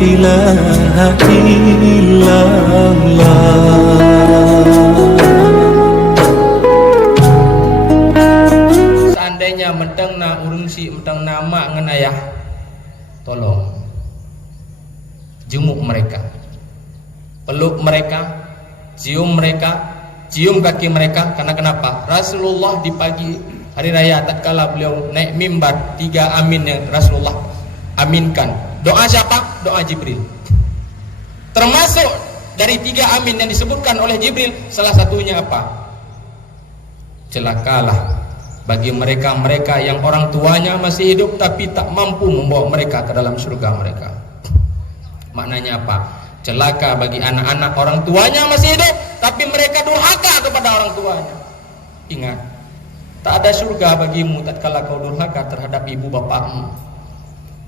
ilaha illallah. Seandainya mentang na urung si mentang nama ngan ayah, tolong jenguk mereka, peluk mereka, cium mereka, cium kaki mereka. Karena kenapa? Rasulullah di pagi hari raya tatkala beliau naik mimbar, 3 amin yang Rasulullah aminkan. Doa siapa? Doa Jibril. Termasuk dari 3 amin yang disebutkan oleh Jibril, salah satunya apa? Celakalah bagi mereka-mereka yang orang tuanya masih hidup tapi tak mampu membawa mereka ke dalam surga mereka. Maknanya apa? Celaka bagi anak-anak orang tuanya masih hidup tapi mereka durhaka kepada orang tuanya. Ingat, tak ada surga bagimu tatkala kau durhaka terhadap ibu bapakmu.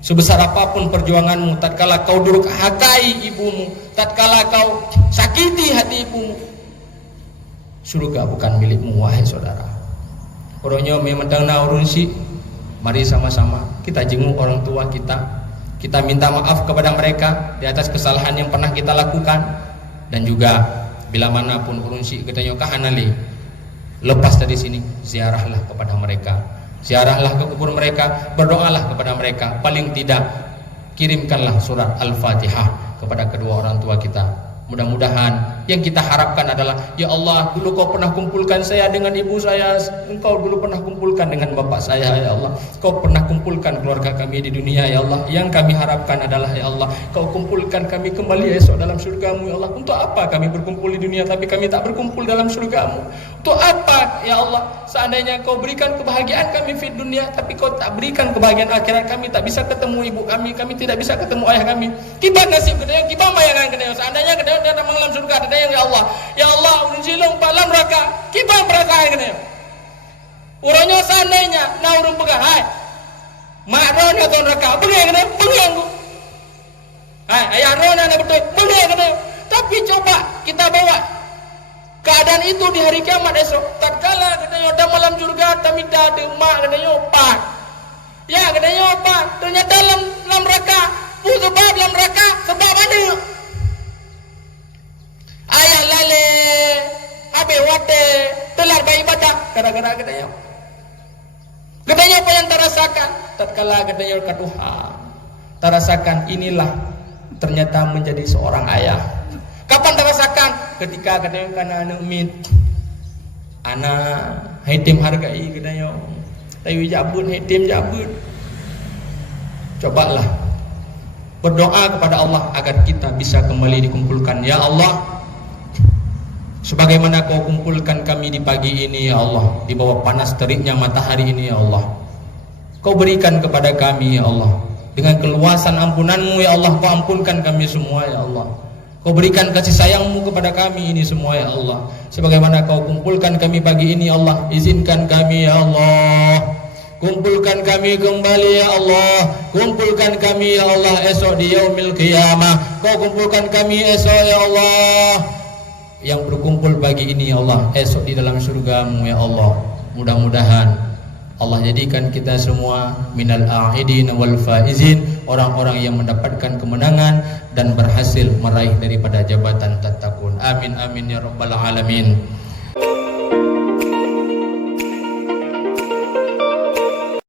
Sebesar apapun perjuanganmu, tatkala kau durhakai ibumu, tatkala kau sakiti hati ibumu, surga bukan milikmu, wahai saudara. Orangnya memang na urun si, mari sama-sama kita jenguk orang tua kita. Kita minta maaf kepada mereka di atas kesalahan yang pernah kita lakukan. Dan juga bila manapun urun si katanya kahanali, lepas dari sini ziarahlah kepada mereka, ziarahlah ke kubur mereka, berdoalah kepada mereka. Paling tidak kirimkanlah surat Al-Fatihah kepada kedua orang tua kita. Mudah-mudahan yang kita harapkan adalah, ya Allah, dulu kau pernah kumpulkan saya dengan ibu saya, engkau dulu pernah kumpulkan dengan bapak saya, ya Allah, kau pernah kumpulkan keluarga kami di dunia, ya Allah. Yang kami harapkan adalah, ya Allah, kau kumpulkan kami kembali esok dalam surgamu, ya Allah. Untuk apa kami berkumpul di dunia tapi kami tak berkumpul dalam surgamu? Untuk apa, ya Allah, seandainya kau berikan kebahagiaan kami di dunia tapi kau tak berikan kebahagiaan akhirat, kami tak bisa ketemu ibu kami tidak bisa ketemu ayah kami. Kita nasib kedaya, kita bayangan kedaya, seandainya kedaya dan dalam surga ada yang, ya Allah urun silung palam neraka kita berkah kena urangnya seandainya na urun pegang hai mak rona ton neraka pegang kena pegang ku hai ayah rona na betul pegang kena. Tapi coba kita bawa keadaan itu di hari kiamat esok, tatkala kena ada malam surga tamida ada mak kena opat ya kena opat ternyata dalam neraka sebab dalam neraka sebab mana ayah lale habis wate telar bayi baca gara-gara gedanya apa yang terasakan tatkala gedanya ke Tuhan, terasakan inilah ternyata menjadi seorang ayah. Kapan terasakan? Ketika gedanya kana anak mit anak hitim hargai gedanya tayu jabut hitim jabut. Cobalah berdoa kepada Allah agar kita bisa kembali dikumpulkan. Ya Allah, sebagaimana kau kumpulkan kami di pagi ini, ya Allah, di bawah panas teriknya matahari ini, ya Allah, kau berikan kepada kami, ya Allah, dengan keluasan ampunanmu, ya Allah, kau ampunkan kami semua, ya Allah. Kau berikan kasih sayangmu kepada kami ini semua, ya Allah. Sebagaimana kau kumpulkan kami pagi ini, ya Allah, izinkan kami, ya Allah, kumpulkan kami kembali, ya Allah. Kumpulkan kami, ya Allah, esok di yaumil qiyamah. Kau kumpulkan kami esok, ya Allah, yang berkumpul pagi ini, ya Allah, esok di dalam surgamu, ya Allah. Mudah-mudahan Allah jadikan kita semua minal a'idin wal faizin, orang-orang yang mendapatkan kemenangan dan berhasil meraih daripada jabatan tattaqun. Amin amin ya rabbal alamin.